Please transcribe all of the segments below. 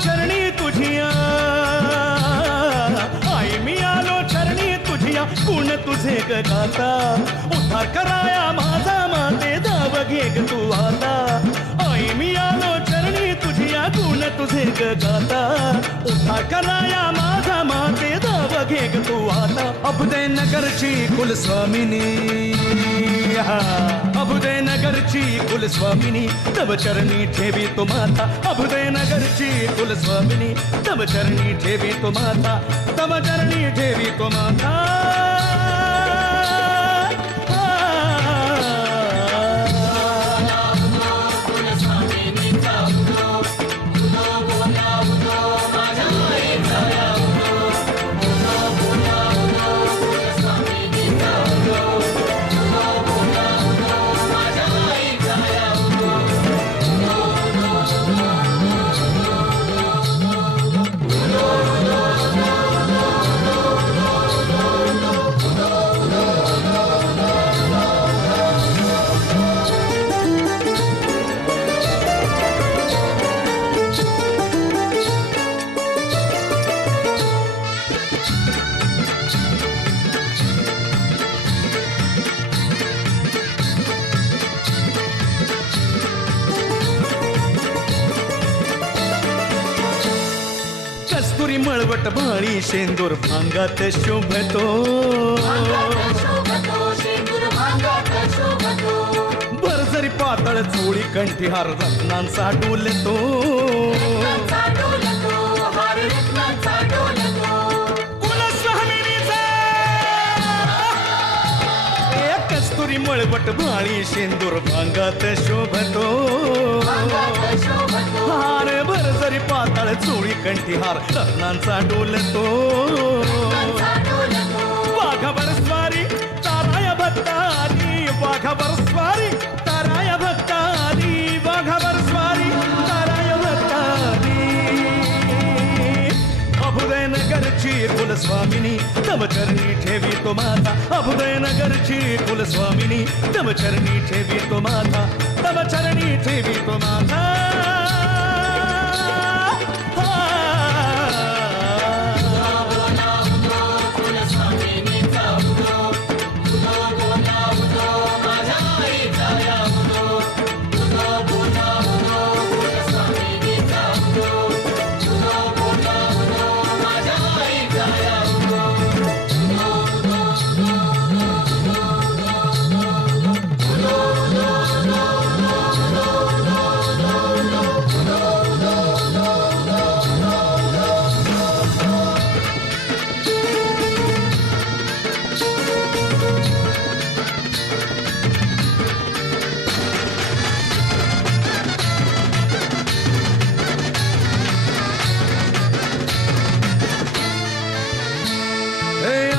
चरणी तुझिया, आई मी आलो चरणी तुझिया, गुण तुझे ग गाता, उद्धार कराया माझा माते, धाव घे ग तू आता. आई मी आलो चरणी तुझिया, गुण तुझे ग गाता, उद्धार कराया माझा माते, धाव घे ग तू आता. अभुदय नगरची कुलस्वामिनी, अभुदय नगरची कुलस्वामिनी, तव चरणी ठेवी तो माता. अभुदय नगरची कुलस्वामिनी, तव चरणी ठेवी तो माता, तव चरणी ठेवी तो माता. कस्तुरी मळवट भाळी शेंदूर भांगात शोभतो, भरजरी पातळ चोळी कंठीहार रत्नांचा डोलतो. कस्तुरी मळवट भाळी शेंदूर भांगात शोभतो, हार भरजरी पाताळ चोळी कंठीहार रत्नांचा डोलतो. वाघावर स्वारी ताराया भक्तारी, वाघावर स्वारी ताराया भक्तारी, वाघावर स्वारी ताराया भक्तारी. अभुदय नगरची कुलस्वामिनी, तव चरणी ठेवी तो माता. अभुदय नगरची कुलस्वामिनी, तव चरणी ठेवी तो माता, तव चरणी ठेवी तो माता.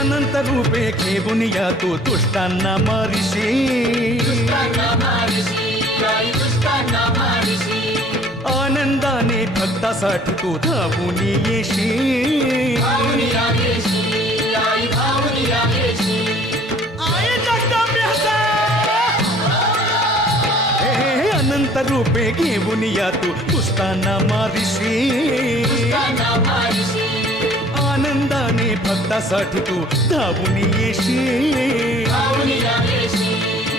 अनंत रूपे घेऊन या तू दुष्टांना मारिशी, आनंदाने भक्तासाठी तू धावून येशी. अनंत रूपे घेऊन या तू दुष्टांना मारिशी, आनंदाने भक्तासाठी तू धावून येशी.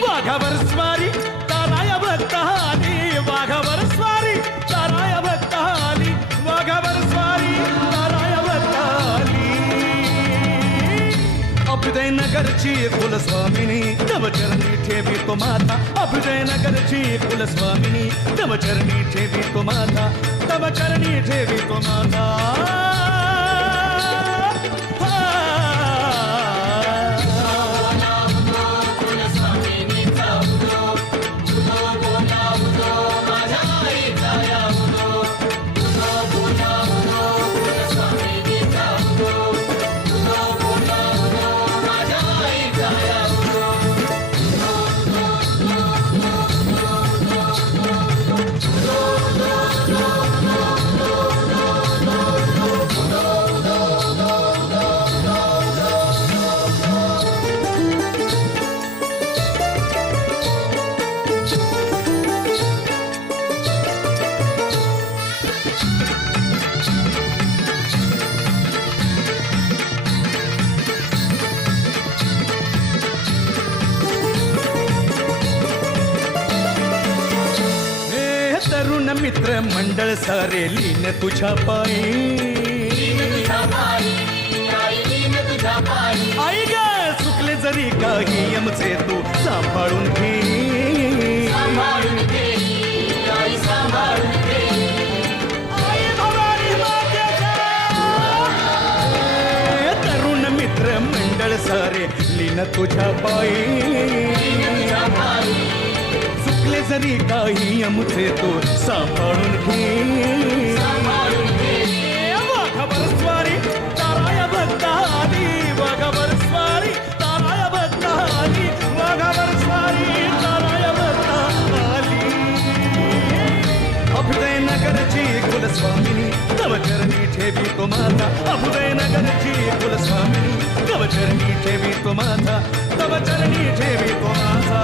वाघावर स्वारी ताराया भक्ताली, वाघावर स्वारी ताराया भक्ताली, वाघावर स्वारी ताराया भक्ताली. अभुदय नगरची कुलस्वामिनी, तव चरणी ठेवी तो माता. अभुदय नगरची कुलस्वामिनी, तव चरणी ठेवी तो माता, तव चरणी ठेवी तो माता. मित्र मंडळ सारे लीन तुझ्या पायी आई ग चुकले जरी काही आमचे तू सांभाळून घे आई भवानी मातेच्या. तरुण मित्र मंडळ सारे लीन तुझ्या पायी चुकले जरी काही आमचे तू सांभाळून घे वाघावर स्वारी ताराया भक्ता आली वाघावर स्वारी ताराया भक्ता आली वाघावर स्वारी ताराया भक्ता आली अभुदय नगरची कुलस्वामिनी तव चरणी ठेवी तो माझा अभुदय नगरची कुलस्वामिनी तव चरणी ठेवी तो माझा तव चरणी ठेवी तो माझा